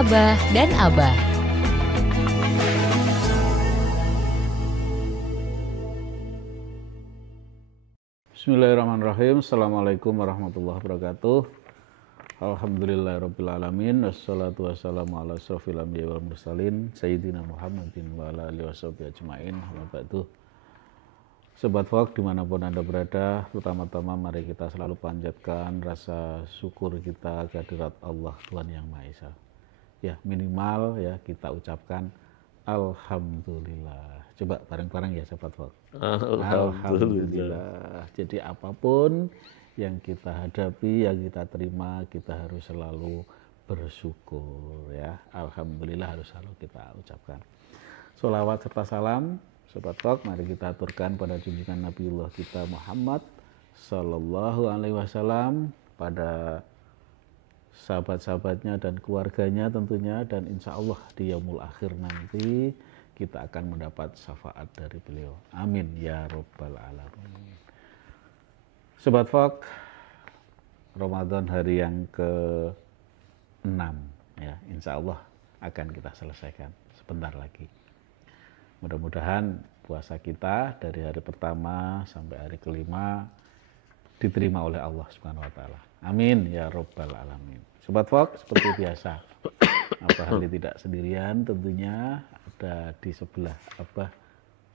Abah dan Abah. Bismillahirrahmanirrahim. Assalamualaikum warahmatullahi wabarakatuh. Alhamdulillahirrabbilalamin. Wassalatu wassalamu ala asrofil anbiya wal mursalin Sayyidina Muhammadin wa ala alihi washabihi ajma'in. Amma ba'du. Sobat Vlog dimanapun Anda berada, pertama-tama mari kita selalu panjatkan rasa syukur kita kehadirat Allah Tuhan Yang Maha Esa. Ya, minimal ya kita ucapkan Alhamdulillah. Coba bareng-bareng ya Sobat Vlog. Alhamdulillah. Jadi apapun yang kita hadapi, yang kita terima, kita harus selalu bersyukur ya. Alhamdulillah harus selalu kita ucapkan. Sholawat serta salam Sobat Vlog, mari kita aturkan pada junjungan Nabiullah kita Muhammad Sallallahu Alaihi Wasallam, pada sahabat-sahabatnya dan keluarganya tentunya, dan insya Allah di yaumul akhir nanti kita akan mendapat syafaat dari beliau. Amin ya Rabbal Alamin. Sobat Vlog, Ramadan hari yang ke-6 ya, insya Allah akan kita selesaikan sebentar lagi. Mudah-mudahan puasa kita dari hari pertama sampai hari kelima diterima oleh Allah Subhanahu wa taala. Amin ya Rabbal Alamin. Sobat Vlog, seperti biasa, Abah Ali tidak sendirian tentunya, ada di sebelah Abah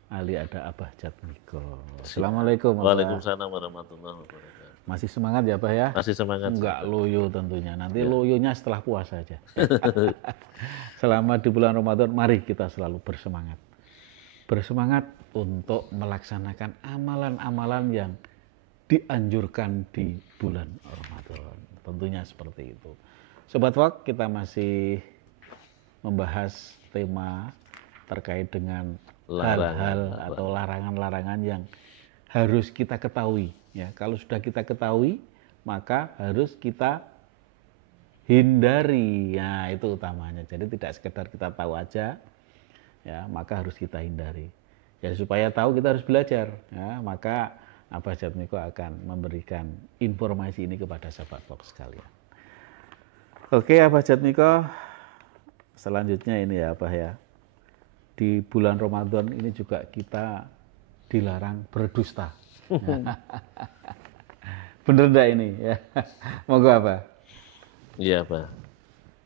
Ali ada Abah Jatmiko. Assalamualaikum. Waalaikumsalam warahmatullahi wabarakatuh. Masih semangat ya Abah ya? Masih semangat. Enggak loyo tentunya, nanti loyonya setelah puasa aja. Selama di bulan Ramadan mari kita selalu bersemangat. Bersemangat untuk melaksanakan amalan-amalan yang dianjurkan di bulan Ramadan. Tentunya seperti itu. Sobat Vlog, kita masih membahas tema terkait dengan hal-hal atau larangan-larangan yang harus kita ketahui. Ya, kalau sudah kita ketahui, maka harus kita hindari. Nah, itu utamanya. Jadi tidak sekedar kita tahu aja, ya, maka harus kita hindari. Ya, supaya tahu kita harus belajar. Ya, maka Abah Jatmiko akan memberikan informasi ini kepada sahabat Vlog sekalian. Oke, Abah Jatmiko, selanjutnya ini ya Abah ya. Di bulan Ramadan ini juga kita dilarang berdusta. Bener enggak ini ya? Monggo Abah. Iya Pak.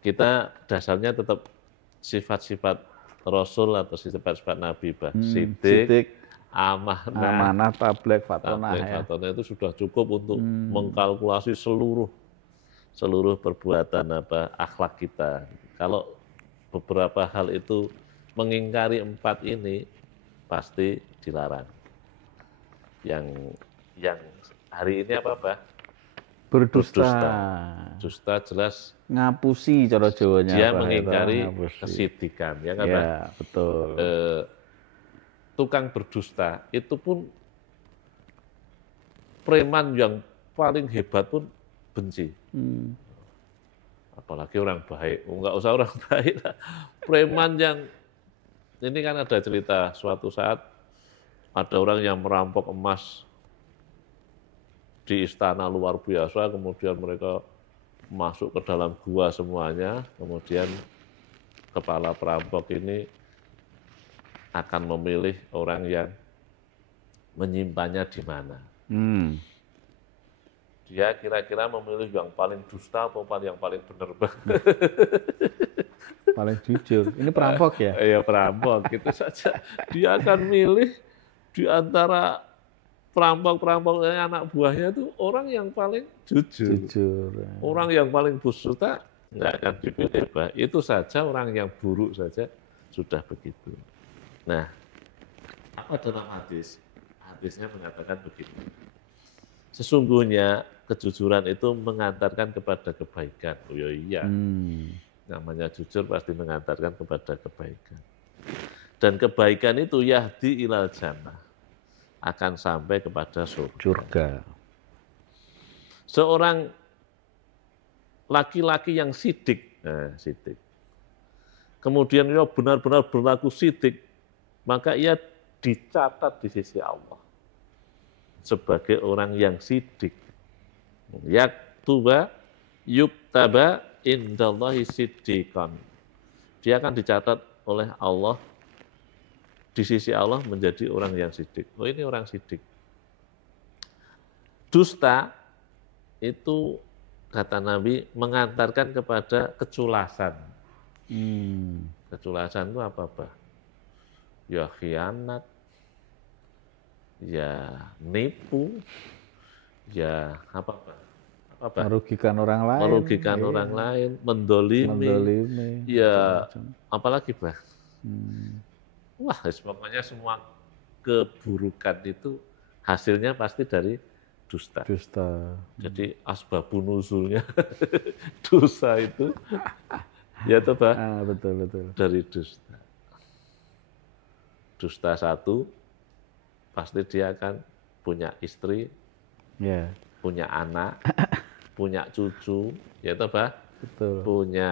Kita dasarnya tetap sifat-sifat Rasul atau sifat-sifat Nabi Pak. Sidik, amanah, tablek, fatonah ya. Fatonah itu sudah cukup untuk mengkalkulasi seluruh perbuatan akhlak kita. Kalau beberapa hal itu mengingkari 4 ini pasti dilarang. Yang hari ini apa Pak? Berdusta. Dusta jelas ngapusi cara Jawanya. Dia mengingkari kesidikan, ya kan? Ya, betul. Tukang berdusta itu pun preman yang paling hebat pun benci. Apalagi orang baik, nggak usah orang baik lah. Preman yang ini kan ada cerita suatu saat ada orang yang merampok emas di istana luar biasa, kemudian mereka masuk ke dalam gua semuanya, kemudian kepala perampok ini akan memilih orang yang menyimpannya di mana. Dia kira-kira memilih yang paling dusta atau yang paling benar banget. Paling jujur. Ini perampok ya? Iya perampok, gitu saja. Dia akan milih di antara perampok-perampok anak buahnya itu orang yang paling jujur. Orang yang paling dusta nggak akan dipilih, Pak. Itu saja orang yang buruk saja sudah begitu. Nah, apa dalam hadis? Hadisnya mengatakan begini. Sesungguhnya kejujuran itu mengantarkan kepada kebaikan. Oh iya. Namanya jujur pasti mengantarkan kepada kebaikan. Dan kebaikan itu yahdi ilal jannah. Akan sampai kepada surga. Seorang laki-laki yang sidik, kemudian ia benar-benar berlaku sidik, maka ia dicatat di sisi Allah sebagai orang yang sidik. Yaktaba yuktaba indallahi siddiqan. dia akan dicatat oleh Allah, di sisi Allah menjadi orang yang sidik. Oh ini orang sidik. Dusta itu kata Nabi mengantarkan kepada keculasan. Keculasan itu apa? Ya khianat, ya nipu, ya apa? Merugikan orang lain. Merugikan orang lain, mendolimi. Ya apalagi bah? Wah, pokoknya semua keburukan itu hasilnya pasti dari dusta. Jadi asbabun nuzulnya dosa itu ya toh Pak? Betul. Dari dusta. Dusta satu pasti dia akan punya istri, punya anak, punya cucu, ya toh Pak? Betul. Punya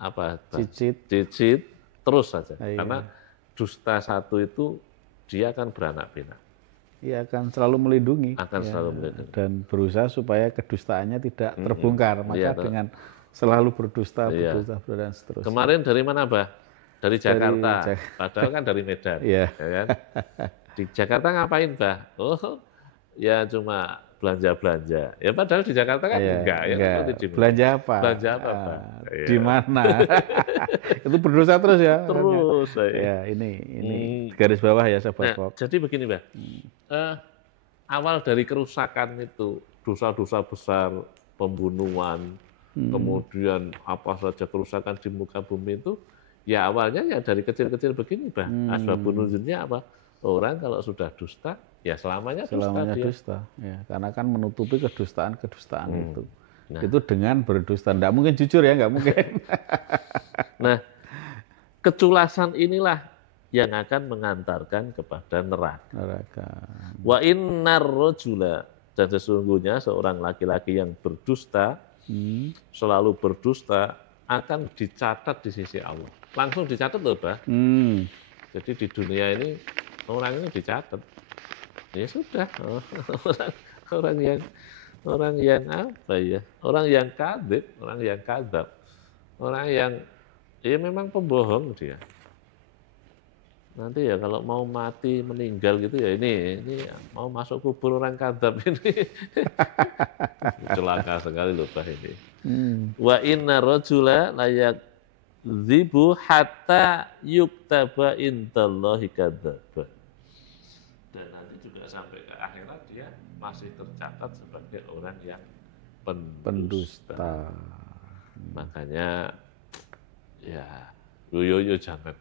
apa? Cicit terus saja. Karena dusta satu itu dia akan beranak pinak. Ia akan selalu melindungi. Selalu melindungi. Dan berusaha supaya kedustaannya tidak terbongkar. Maka dengan selalu berdusta dan seterusnya. Kemarin dari mana, Bah? Dari Jakarta. Padahal kan dari Medan. Ya kan? Di Jakarta ngapain, Bah? Oh, ya cuma belanja-belanja. Ya padahal di Jakarta kan enggak. Belanja apa? Bah? Di mana? Itu berdosa terus ya. Terus. Ya, ini garis bawah ya sahabat Fok. Jadi begini, Bah. Awal dari kerusakan itu dosa-dosa besar, pembunuhan, kemudian apa saja kerusakan di muka bumi itu ya awalnya ya dari kecil-kecil begini, Bah. Asbabun nuzulnya apa? Orang kalau sudah dusta, ya selamanya dusta. Ya, karena kan menutupi kedustaan itu. Itu dengan berdusta. Nggak mungkin jujur ya, nggak mungkin. Nah, keculasan inilah yang akan mengantarkan kepada neraka. Wa innar rajula, dan sesungguhnya seorang laki-laki yang berdusta, selalu berdusta, akan dicatat di sisi Allah. Langsung dicatat loh, Bah. Jadi di dunia ini orang ini dicatat. Ya sudah, orang yang apa ya? Orang yang kadzib, orang yang kadzab. Orang yang ya memang pembohong dia. Nanti ya kalau mau mati meninggal gitu ya ini mau masuk kubur orang kadzab ini. Celaka sekali loh Bah ini. Wa inna rajula layak zibu hatta yuktaba indallahi kadzdzaba. Dan nanti juga sampai ke akhirat dia masih tercatat sebagai orang yang pendusta. Makanya ya yo jangan.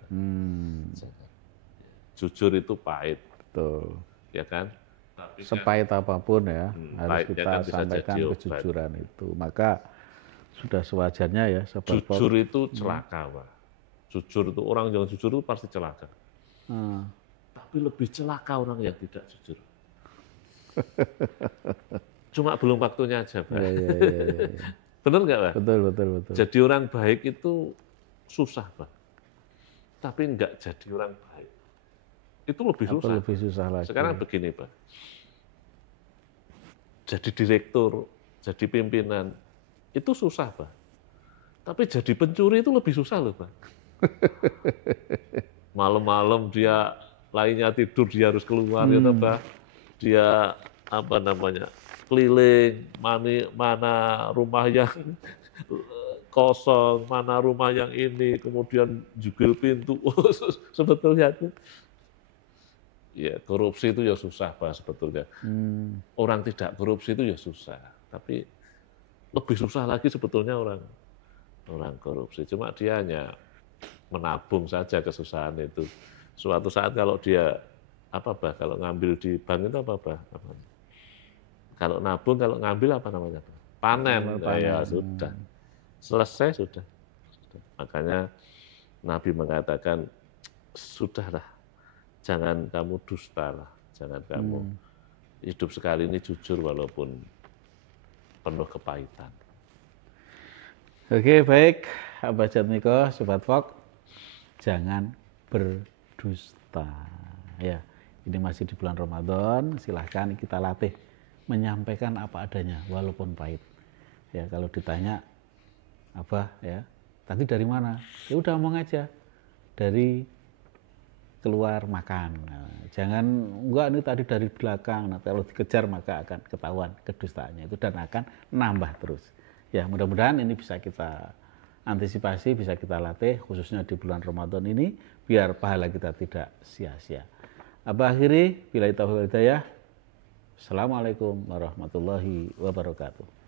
Jujur itu pahit. Betul. Ya kan? Tapi sepahit apapun ya, harus kita sampaikan kejujuran itu. Maka sudah sewajarnya ya. Jujur itu celaka, Pak. Jujur itu orang yang jujur itu pasti celaka. Tapi lebih celaka orang yang tidak jujur. Cuma belum waktunya aja, Pak. Benar nggak, Pak? Betul. Jadi orang baik itu susah, Pak. Tapi nggak jadi orang baik. Itu lebih susah. Lebih susah lagi. Sekarang begini, Pak. Jadi direktur, jadi pimpinan, itu susah, Pak. Tapi jadi pencuri itu lebih susah loh, Pak. Malam-malam dia lainnya tidur, dia harus keluar, ya Pak. Dia keliling, mana rumah yang kosong, mana rumah yang ini, kemudian jugil pintu. Sebetulnya itu ya korupsi itu ya susah, Pak, sebetulnya. Orang tidak korupsi itu ya susah, tapi lebih susah lagi sebetulnya orang korupsi. Cuma dia hanya menabung saja kesusahan itu. Suatu saat kalau dia kalau ngambil di bank itu kalau nabung, kalau ngambil panen. Ya sudah, selesai sudah. Makanya Nabi mengatakan sudahlah, jangan kamu dusta lah, jangan kamu hidup sekali ini jujur walaupun penuh kepahitan. Oke, baik, Abah Jatmiko, Sobat Fok, jangan berdusta. Ya, ini masih di bulan Ramadan, silahkan kita latih menyampaikan apa adanya, walaupun pahit. Ya, kalau ditanya, Abah, ya, Tadi dari mana? Ya udah ngomong aja. Dari keluar makan. Nah, jangan enggak ini tadi dari belakang. Nah, kalau dikejar maka akan ketahuan kedustaannya itu dan akan nambah terus. Ya, mudah-mudahan ini bisa kita antisipasi, bisa kita latih khususnya di bulan Ramadan ini biar pahala kita tidak sia-sia. Apa akhiri? Billahi taufiq wal hidayah. Assalamualaikum warahmatullahi wabarakatuh.